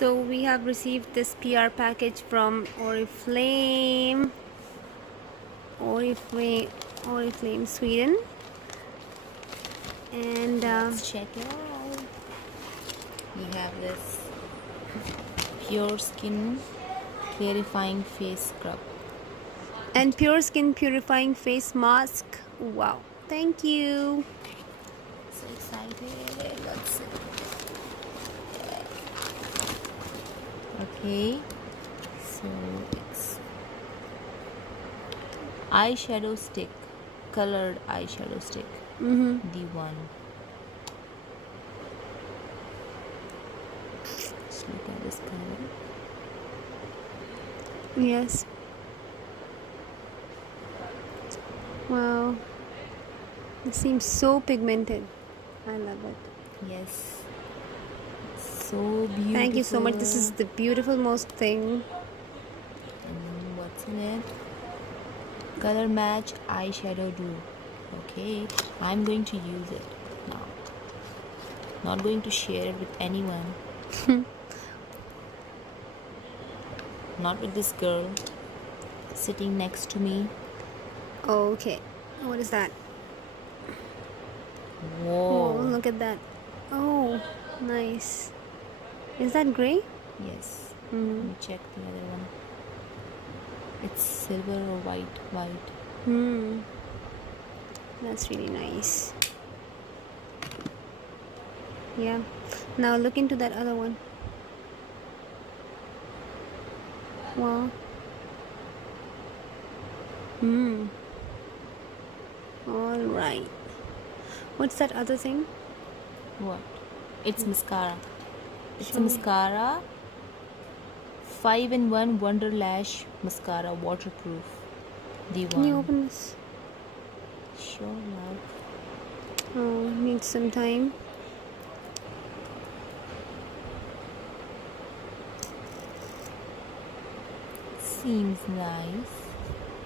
So we have received this PR package from Oriflame, Sweden, and Let's check it out. We have this PureSkin clarifying face scrub and PureSkin purifying face mask. Wow! Thank you. So excited. Let's see. Okay, so it's eyeshadow stick, colored eyeshadow stick. The one. Just look at this color. Yes. Wow. It seems so pigmented. I love it. Yes. So beautiful. Thank you so much. This is the beautiful most thing. And what's in it? Color match eyeshadow duo. Okay, I'm going to use it now. Not going to share it with anyone. Not with this girl sitting next to me. Okay. What is that? Whoa. Oh, look at that. Oh, nice. Is that gray? Yes. Let me check the other one. It's silver or white. That's really nice. Yeah. Now look into that other one. Wow. All right. What's that other thing? What? It's mascara. It's Show a me. mascara. 5-in-1 Wonder Lash mascara, waterproof. The Can one. you open this? Sure, love. Oh, it needs some time. Seems nice.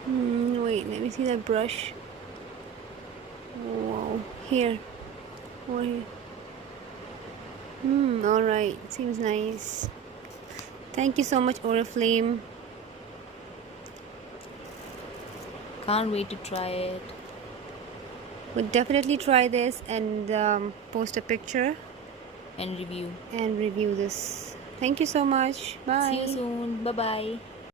Wait, let me see that brush. Wow. Here. Over here. Alright. Seems nice. Thank you so much, Oriflame. Can't wait to try it. Would definitely try this and post a picture And review. and review this. Thank you so much. Bye. See you soon. Bye bye.